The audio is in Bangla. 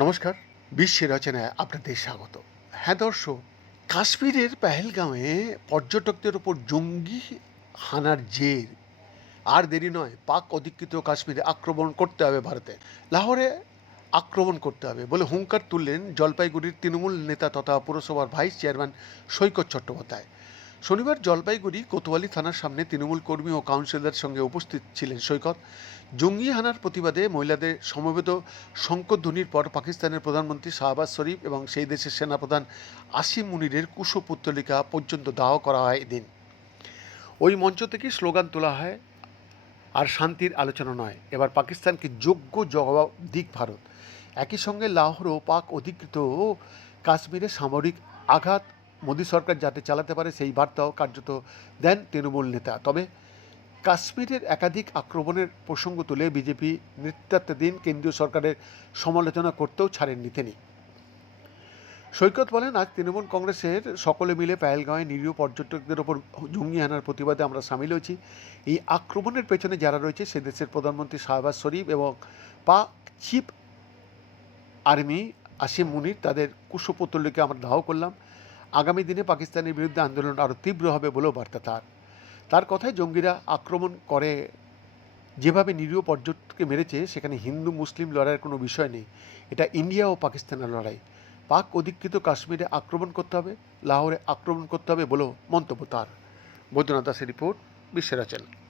নমস্কার, বিশ্বের রচনায় আপনাদের স্বাগত। হ্যাঁ দর্শক, কাশ্মীরের পেহেলগাঁওয়ে পর্যটকদের ওপর জঙ্গি হানার জের। আর দেরি নয়, পাক অধিকৃত কাশ্মীরে আক্রমণ করতে হবে ভারতে। লাহোরে আক্রমণ করতে হবে বলে হুঙ্কার তুললেন জলপাইগুড়ির তৃণমূল নেতা তথা পুরসভার ভাইস চেয়ারম্যান সৈকত চট্টোপাধ্যায়। শনিবার জলপাইগুড়ি কোতোয়ালি থানার সামনে তৃণমূল কর্মী ও কাউন্সিলরদের সঙ্গে উপস্থিত ছিলেন সৈকত। জঙ্গি হানার প্রতিবাদে মহিলাদের সমবেত শঙ্করধ্বনির পর পাকিস্তানের প্রধানমন্ত্রী শাহবাজ শরীফ এবং সেই দেশের সেনাপ্রধান আসিম মুনিরের কুশপুত্তলিকা পর্যন্ত দাহ করা হয় এদিন। ওই মঞ্চ থেকে স্লোগান তোলা হয়, আর শান্তির আলোচনা নয়। এবার পাকিস্তানকে যোগ্য জবাব দিক ভারত। একই সঙ্গে লাহোরও পাক অধিকৃত কাশ্মীরে সামরিক আঘাত মোদী সরকার যাতে চালাতে পারে সেই বার্তাও কার্যত দেন তৃণমূল নেতা। তবে কাশ্মীরের একাধিক আক্রমণের প্রসঙ্গ তুলে বিজেপি নেতৃত্বাধীন কেন্দ্রীয় সরকারের সমালোচনা করতেও ছাড়েননি তিনি। সৈকত বলেন, আজ তৃণমূল কংগ্রেসের সকলে মিলে পায়েলগাঁওয়ে নিরীহ পর্যটকদের ওপর জঙ্গি হানার প্রতিবাদে আমরা সামিল হয়েছি। এই আক্রমণের পেছনে যারা রয়েছে, সে দেশের প্রধানমন্ত্রী শাহবাজ শরীফ এবং পাক চিফ আর্মি আসিম মুনির, তাদের কুশপুতলিকে আমরা দাহ করলাম। আগামী দিনে পাকিস্তানের বিরুদ্ধে আন্দোলন আরও তীব্র হবে বলেও বার্তা তার। তার কথায় জঙ্গিরা আক্রমণ করে যেভাবে নিরীহ পর্যটককে মেরেছে, সেখানে হিন্দু, মুসলিম লড়াইয়ের কোনো বিষয় নেই। এটা ইন্ডিয়া ও পাকিস্তানের লড়াই। পাক অধিকৃত কাশ্মীরে আক্রমণ করতে হবে, লাহোরে আক্রমণ করতে হবে বলেও মন্তব্য তার। বৈদ্যনাথ দাসের রিপোর্ট, বিশ্বের চ্যানেল